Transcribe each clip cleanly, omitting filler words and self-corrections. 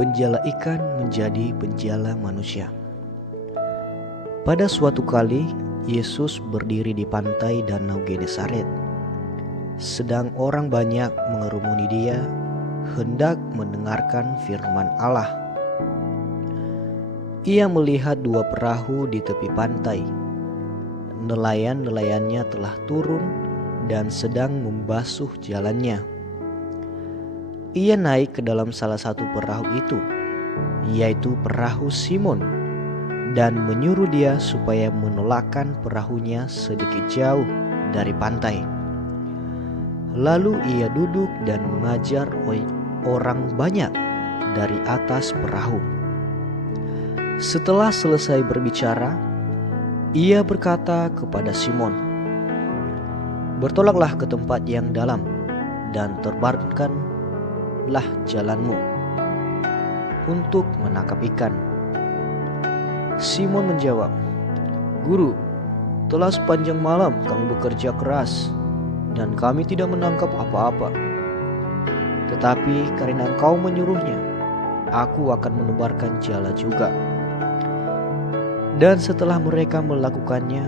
penjala ikan menjadi penjala manusia. Pada suatu kali, Yesus berdiri di pantai Danau Genesaret. Sedang orang banyak mengerumuni dia, hendak mendengarkan firman Allah. Ia melihat dua perahu di tepi pantai. Nelayan-nelayannya telah turun dan sedang membasuh jalannya. Ia naik ke dalam salah satu perahu itu, yaitu perahu Simon, dan menyuruh dia supaya menolakkan perahunya sedikit jauh dari pantai. Lalu ia duduk dan mengajar orang banyak dari atas perahu. Setelah selesai berbicara, ia berkata kepada Simon, "Bertolaklah ke tempat yang dalam dan terbangkanlah jalanmu untuk menangkap ikan." Simon menjawab, "Guru, telah sepanjang malam kami bekerja keras dan kami tidak menangkap apa-apa. Tetapi karena Engkau menyuruhnya, aku akan menebarkan jala juga." Dan setelah mereka melakukannya,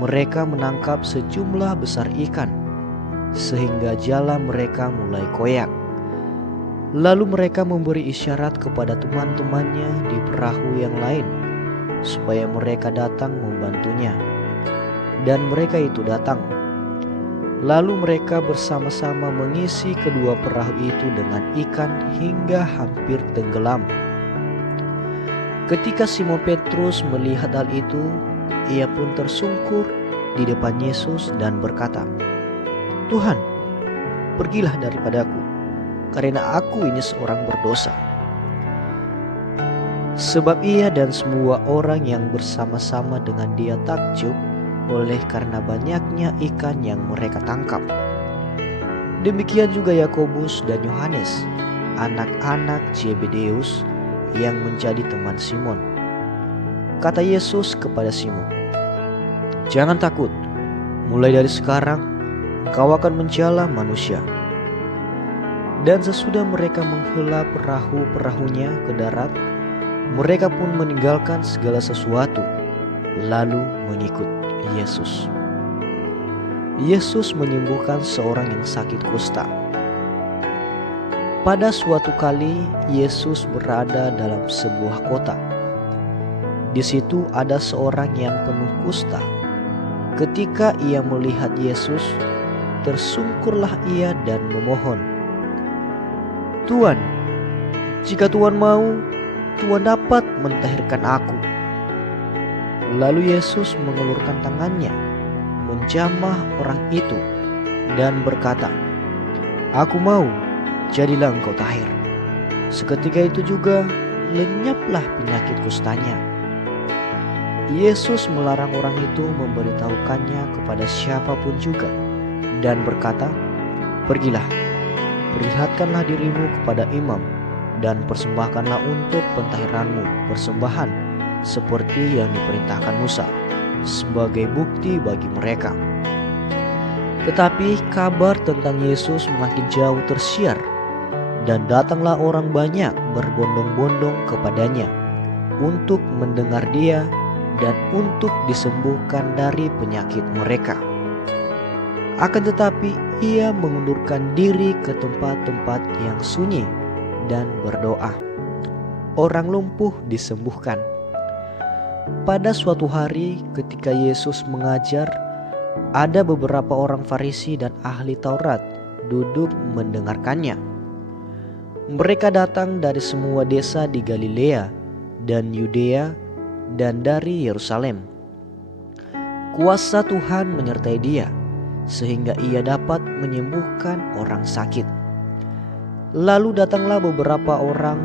mereka menangkap sejumlah besar ikan, sehingga jala mereka mulai koyak. Lalu mereka memberi isyarat kepada teman-temannya di perahu yang lain, supaya mereka datang membantunya. Dan mereka itu datang. Lalu mereka bersama-sama mengisi kedua perahu itu dengan ikan hingga hampir tenggelam. Ketika Simon Petrus melihat hal itu, ia pun tersungkur di depan Yesus dan berkata, "Tuhan, pergilah daripadaku, karena aku ini seorang berdosa." Sebab ia dan semua orang yang bersama-sama dengan dia takjub oleh karena banyaknya ikan yang mereka tangkap. Demikian juga Yakobus dan Yohanes, anak-anak Zebedeus, yang menjadi teman Simon. Kata Yesus kepada Simon, "Jangan takut, mulai dari sekarang engkau akan menjala manusia." Dan sesudah mereka menghela perahu-perahunya ke darat, mereka pun meninggalkan segala sesuatu, lalu mengikut Yesus. Yesus menyembuhkan seorang yang sakit kusta. Pada suatu kali, Yesus berada dalam sebuah kota. Di situ ada seorang yang penuh kusta. Ketika ia melihat Yesus, tersungkurlah ia dan memohon, "Tuan, jika Tuan mau, Tuan dapat mentahirkan aku." Lalu Yesus mengulurkan tangannya, menjamah orang itu, dan berkata, "Aku mau, jadilah engkau tahir." Seketika itu juga lenyaplah penyakit kustanya. Yesus melarang orang itu memberitahukannya kepada siapapun juga, dan berkata, "Pergilah, perlihatkanlah dirimu kepada imam, dan persembahkanlah untuk pentahiranmu persembahan seperti yang diperintahkan Musa, sebagai bukti bagi mereka." Tetapi kabar tentang Yesus makin jauh tersiar, dan datanglah orang banyak berbondong-bondong kepadanya untuk mendengar dia dan untuk disembuhkan dari penyakit mereka. Akan tetapi ia mengundurkan diri ke tempat-tempat yang sunyi dan berdoa. Orang lumpuh disembuhkan. Pada suatu hari ketika Yesus mengajar, ada beberapa orang Farisi dan ahli Taurat duduk mendengarkannya. Mereka datang dari semua desa di Galilea dan Yudea dan dari Yerusalem. Kuasa Tuhan menyertai dia, sehingga ia dapat menyembuhkan orang sakit. Lalu datanglah beberapa orang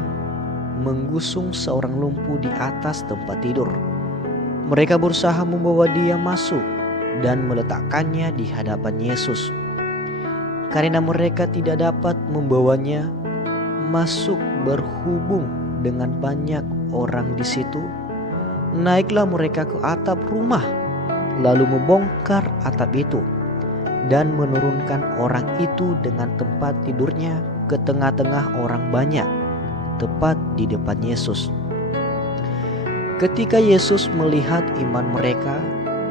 menggusung seorang lumpuh di atas tempat tidur. Mereka berusaha membawa dia masuk dan meletakkannya di hadapan Yesus. Karena mereka tidak dapat membawanya masuk berhubung dengan banyak orang di situ, naiklah mereka ke atap rumah, lalu membongkar atap itu dan menurunkan orang itu dengan tempat tidurnya ke tengah-tengah orang banyak. tepat di depan Yesus. Ketika Yesus melihat iman mereka,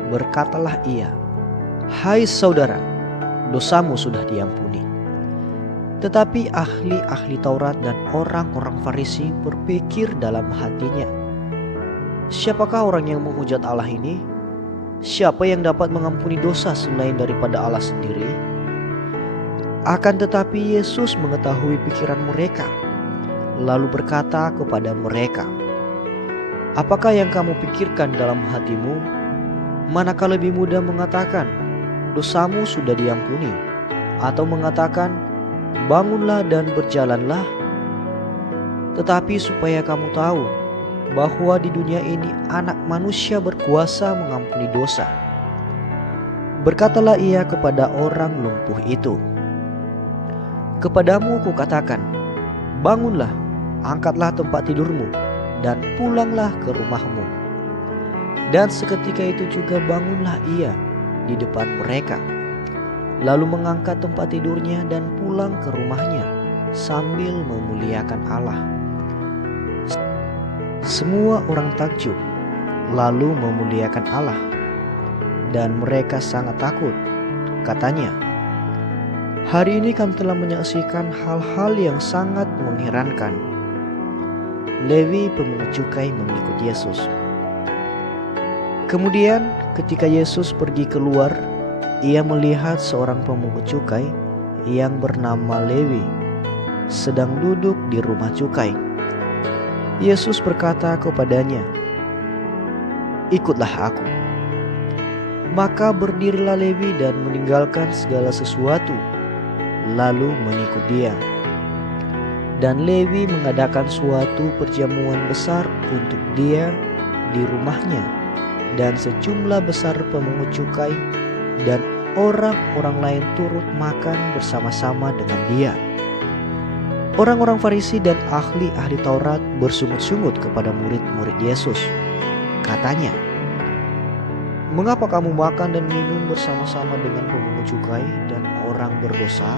berkatalah ia, "Hai saudara, dosamu sudah diampuni." Tetapi ahli-ahli Taurat dan orang-orang Farisi berpikir dalam hatinya, "Siapakah orang yang menghujat Allah ini? Siapa yang dapat mengampuni dosa selain daripada Allah sendiri?" Akan tetapi Yesus mengetahui pikiran mereka, lalu berkata kepada mereka, "Apakah yang kamu pikirkan dalam hatimu? Manakah lebih mudah mengatakan, 'Dosamu sudah diampuni,' atau mengatakan, 'Bangunlah dan berjalanlah'? Tetapi supaya kamu tahu bahwa di dunia ini Anak Manusia berkuasa mengampuni dosa." Berkatalah ia kepada orang lumpuh itu, "Kepadamu kukatakan, bangunlah, angkatlah tempat tidurmu, dan pulanglah ke rumahmu." Dan seketika itu juga bangunlah ia di depan mereka, lalu mengangkat tempat tidurnya dan pulang ke rumahnya sambil memuliakan Allah. Semua orang takjub lalu memuliakan Allah, dan mereka sangat takut. Katanya, "Hari ini kami telah menyaksikan hal-hal yang sangat mengherankan." Lewi pemungut cukai mengikut Yesus. Kemudian ketika Yesus pergi keluar, ia melihat seorang pemungut cukai yang bernama Lewi sedang duduk di rumah cukai. Yesus berkata kepadanya, "Ikutlah aku." Maka berdirilah Lewi dan meninggalkan segala sesuatu, lalu mengikut dia. Dan Lewi mengadakan suatu perjamuan besar untuk dia di rumahnya, dan sejumlah besar pemungut cukai dan orang-orang lain turut makan bersama-sama dengan dia. Orang-orang Farisi dan ahli-ahli Taurat bersungut-sungut kepada murid-murid Yesus. Katanya, "Mengapa kamu makan dan minum bersama-sama dengan pemungut cukai dan orang berdosa?"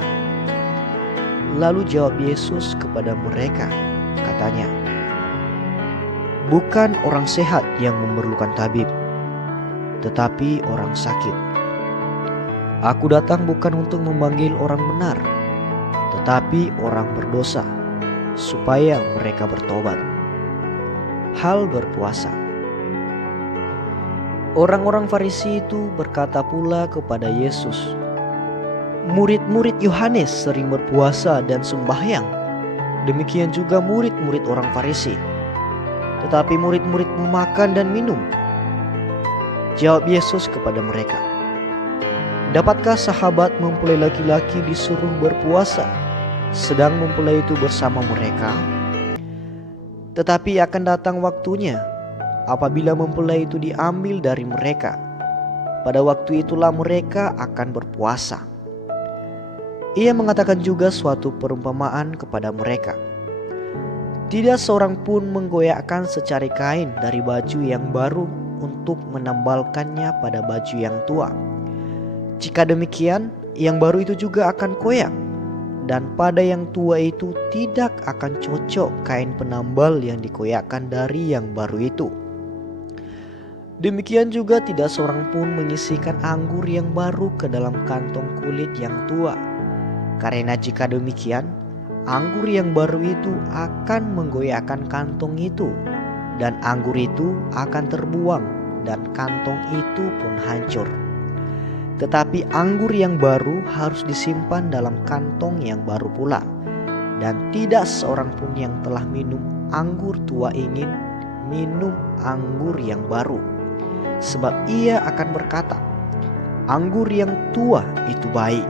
Lalu jawab Yesus kepada mereka, katanya, "Bukan orang sehat yang memerlukan tabib, tetapi orang sakit. Aku datang bukan untuk memanggil orang benar, tetapi orang berdosa, supaya mereka bertobat." Hal berpuasa. Orang-orang Farisi itu berkata pula kepada Yesus, "Murid-murid Yohanes sering berpuasa dan sembahyang, demikian juga murid-murid orang Farisi. Tetapi murid-muridmu makan dan minum." Jawab Yesus kepada mereka, "Dapatkah sahabat mempelai laki-laki disuruh berpuasa, sedang mempelai itu bersama mereka? Tetapi akan datang waktunya, apabila mempelai itu diambil dari mereka. Pada waktu itulah mereka akan berpuasa." Ia mengatakan juga suatu perumpamaan kepada mereka. Tidak seorang pun menggoyahkan secari kain dari baju yang baru untuk menambalkannya pada baju yang tua. Jika demikian, yang baru itu juga akan koyak, dan pada yang tua itu tidak akan cocok kain penambal yang dikoyakkan dari yang baru itu. Demikian juga tidak seorang pun mengisikan anggur yang baru ke dalam kantong kulit yang tua. Karena jika demikian, anggur yang baru itu akan menggoyahkan kantong itu, dan anggur itu akan terbuang, dan kantong itu pun hancur. Tetapi anggur yang baru harus disimpan dalam kantong yang baru pula. Dan tidak seorang pun yang telah minum anggur tua ingin minum anggur yang baru, sebab ia akan berkata, "Anggur yang tua itu baik."